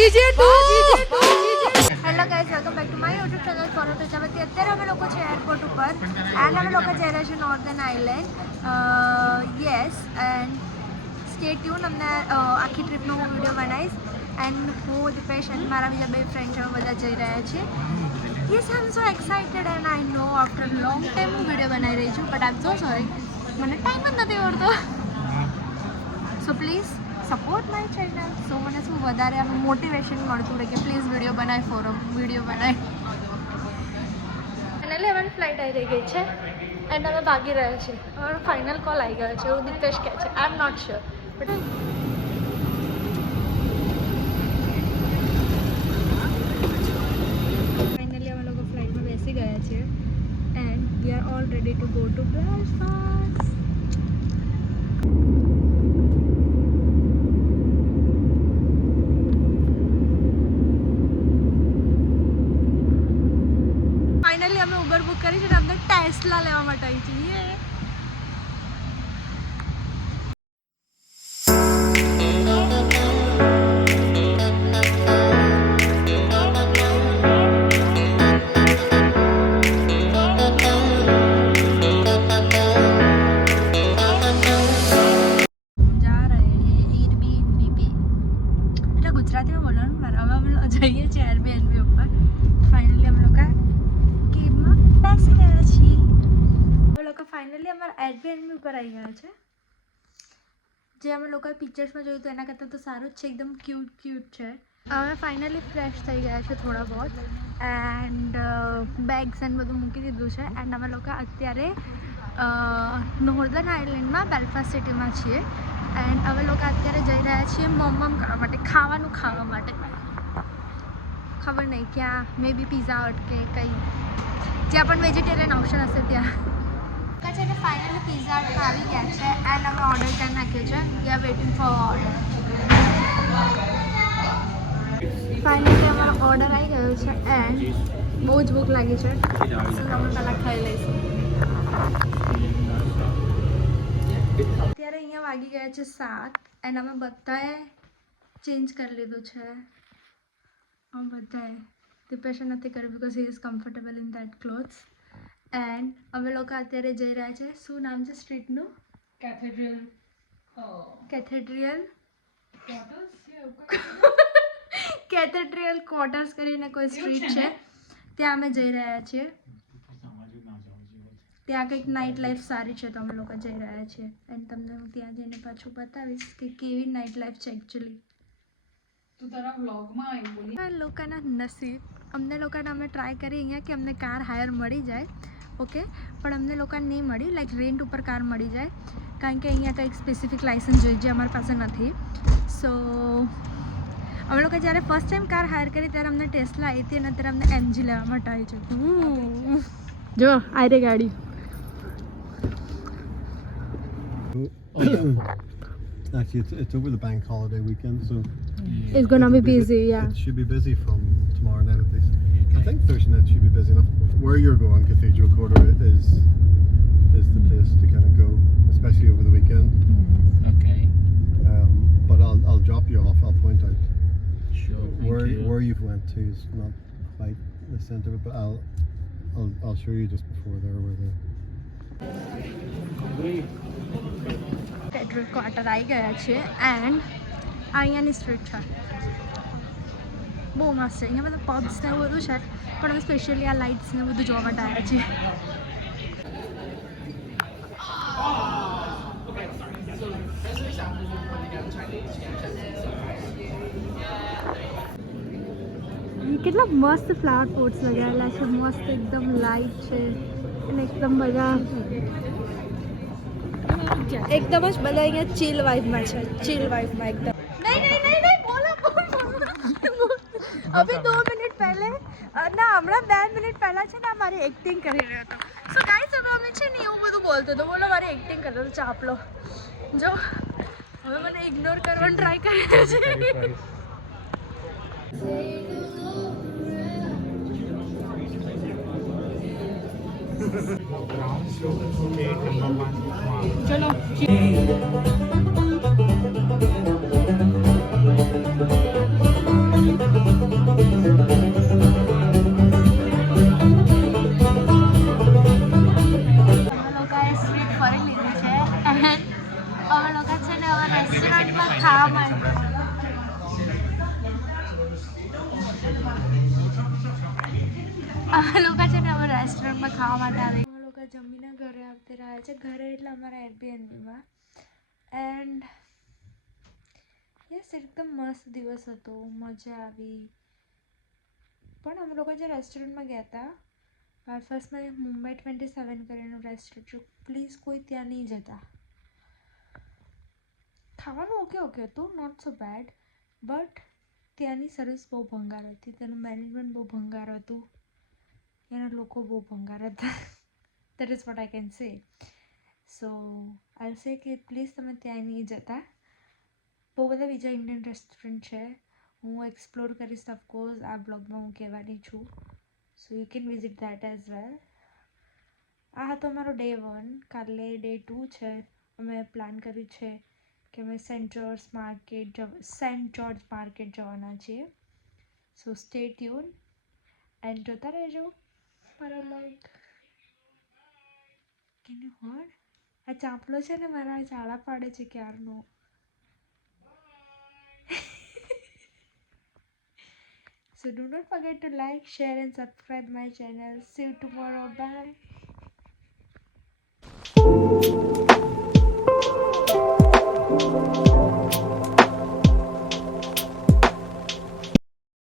Hello guys, welcome back to my YouTube channel ફોરો ટુ ચાવતી. અત્યારે અમે લોકો છે એરપોર્ટ ઉપર એન્ડ અમે લોકો જઈ રહ્યા છીએ northern island. Yes, and stay tune. અમને આખી ટ્રીપનો હું વિડીયો બનાવીશ. એન્ડ હું દિપેશ એન્ડ મારા બીજા બે ફ્રેન્ડ છે, અમે બધા જઈ રહ્યા છીએ. Yes, I am so excited and I know after long time હું વિડીયો બનાવી રહી છું, but I am so sorry, મને ટાઈમ જ નથી મળતો. So please support my channel. So મને શું વધારે આમ મોટિવેશન મળતું રહે કે પ્લીઝ વિડીયો બનાય, ફોરમ વિડીયો બનાય. ફાઇનલી અમારી ફ્લાઇટ આવી ગઈ છે એન્ડ અમે ભાગી રહ્યા છીએ. અમારો ફાઇનલ કોલ આવી ગયો છે એવું દિપેશ કહે છે. I am not sure, but finally અમે લોકો ફ્લાઇટમાં બેસી ગયા છીએ and we are all ready to go to Belfast. Finally અમે ઉબર બુક કરી છે અને અમને ટેસ્લા લેવા માટે આવી છીએ. ગુજરાતીમાં બોલવાનું મારે. હવે અમે જઈએ છીએ એરબીએનબી ઉપર. ફાઇનલી અમે લોકો કેબમાં બેસી ગયા છીએ. અમે લોકો ફાઇનલી અમારા એરબીએનબી ઉપર આવી ગયા છે. જે અમે લોકોએ પિક્ચર્સમાં જોયું હતું એના કરતાં તો સારું જ છે, એકદમ ક્યુટ છે. અમે ફાઇનલી ફ્રેશ થઈ ગયા છે થોડા બહોત એન્ડ બેગ્સ એન્ડ બધું મૂકી દીધું છે. એન્ડ અમે લોકો અત્યારે નોર્ધન આઇલેન્ડમાં બેલફાસ્ટ સિટીમાં છીએ. એન્ડ અમે લોકો અત્યારે જઈ રહ્યા છીએ મમ કરવા માટે, ખાવાનું ખાવા માટે. ખબર નહીં ક્યાં, મે બી પિઝા હટ કે કંઈ જ્યાં પણ વેજીટેરિયન ઓપ્શન હશે ત્યાં. છે ને ફાઇનલી પિઝા હટમાં આવી ગયા છે એન્ડ અમે ઓર્ડર કરી નાખ્યો છે. We are waiting for order. Finally અમારો ઓર્ડર આવી ગયો છે એન્ડ બહુ જ ભૂખ લાગી છે. સો અમે પહેલાં ખાઈ લઈશું. અત્યારે અહીંયા વાગી ગયા છે 7 એન્ડ અમે બધાએ ચેન્જ કરી લીધું છે. અમે બધાએ, દિપેશે નથી કર્યું because he is comfortable in that clothes. And અમે લોકો અત્યારે જઈ રહ્યા છે, શું નામ છે સ્ટ્રીટનું? કેથેડ્રિયલ ક્વાર્ટર્સ કરીને કોઈ સ્ટ્રીટ છે, ત્યાં અમે જઈ રહ્યા છીએ. ત્યાં કંઈક નાઇટ લાઈફ સારી છે તો અમે લોકો જઈ રહ્યા છીએ. એન્ડ તમને હું ત્યાં જઈને પાછું બતાવીશ કે કેવી નાઇટ લાઈફ છે એકચ્યુઅલી. લોકોના નસીબ. અમને લોકોને અમે ટ્રાય કરી અહીંયા કે અમને કાર હાયર મળી જાય, ઓકે, પણ અમને લોકોને નહીં મળી. લાઈક રેન્ટ ઉપર કાર મળી જાય, કારણ કે અહીંયા કંઈક સ્પેસિફિક લાઇસન્સ જોઈએ જે અમારી પાસે નથી. સો અમે લોકો જ્યારે ફર્સ્ટ ટાઈમ કાર હાયર કરી ત્યારે અમને ટેસ્લા આવી હતી અને અત્યારે અમને એમજી લેવા માટે આવી છે. જો આ રે ગાડી. Actually, it's over the bank holiday weekend, so it's gonna be busy. Yeah, it should be busy from tomorrow night at least. I think Thursday night should be busy enough. Where you're going, Cathedral Quarter, is the place to kind of go, especially over the weekend. Okay. But I'll drop you off. I'll point out Sure. where you've went to is not quite the centre, but I'll show you just before there where the. Cathedral quarter આવી ગયા છે and અહીંયાની street છે, બહુ મસ્ત છે. અહીંયા બધા pubs ને એવું બધું છે, પણ અમે સ્પેશિયલી આ લાઇટ્સ ને બધું જોવા માટે આવ્યા છીએ. કેટલા મસ્ત ફ્લાવર પોટ્સ લગાવેલા છે, મસ્ત એકદમ લાઇટ છે અને એકદમ બધા એકદમ જ બધા અહીંયા ચીલ વાઇબમાં છે, ચીલ વાઇબમાં એકદમ. નહીં બોલો. અભી 2 મિનિટ પહેલે ના, હમણાં 2 મિનિટ પહેલાં છે ને મારી એક્ટિંગ કરી રહ્યો હતો. સો ગાઈસ હવે અમે છે ને એવું બધું બોલતો હતો, બોલો મારી એક્ટિંગ કરતો હતો. ચાપલો જો હવે મને ઇગ્નોર કરવાનો ટ્રાય કરે છે. ચલો રેસ્ટોરન્ટમાં ખાવા માટે અમે લોકો છે ને અમે રેસ્ટોરન્ટમાં ખાવા માટે આવે અમે લોકો જમીને ઘરે આવતી રહ્યા છે ઘરે એટલે અમારા એરબીએનબીમાં એન્ડ યસ એકદમ મસ્ત દિવસ હતો મજા આવી પણ અમે લોકો જે રેસ્ટોરન્ટમાં ગયા હતા ફર્સ્ટમાં મુંબઈ 27 કરીને રેસ્ટોરન્ટ છે પ્લીઝ કોઈ ત્યાં નહીં જતા ખાવાનું ઓકે હતું નોટ સો બેડ બટ ત્યાંની સર્વિસ બહુ ભંગાર હતી તેનું મેનેજમેન્ટ બહુ ભંગાર હતું એના લોકો બહુ ભંગાર હતા that is what I can say સો આઈ સે કે પ્લીઝ તમે ત્યાં નહીં જતા બહુ બધા બીજા ઇન્ડિયન રેસ્ટોરન્ટ છે હું એક્સપ્લોર કરીશ ઓફકોર્સ આ બ્લોગમાં હું કહેવાની છું so you can visit that as well આ હતો અમારો ડે 1 કાલે ડે 2 છે અમે પ્લાન કર્યું છે કે અમે સેન્ટ જોર્જ માર્કેટ જવાના છીએ સો સ્ટે ટ્યુન એન્ડ જોતા રહેજો મારા લાઈક કેન યુ હર્ડ આ ચાંપલો છે ને મારા ઝાડા પાડે છે ક્યારનો So do not forget to like, share and subscribe my channel. See you tomorrow. Bye.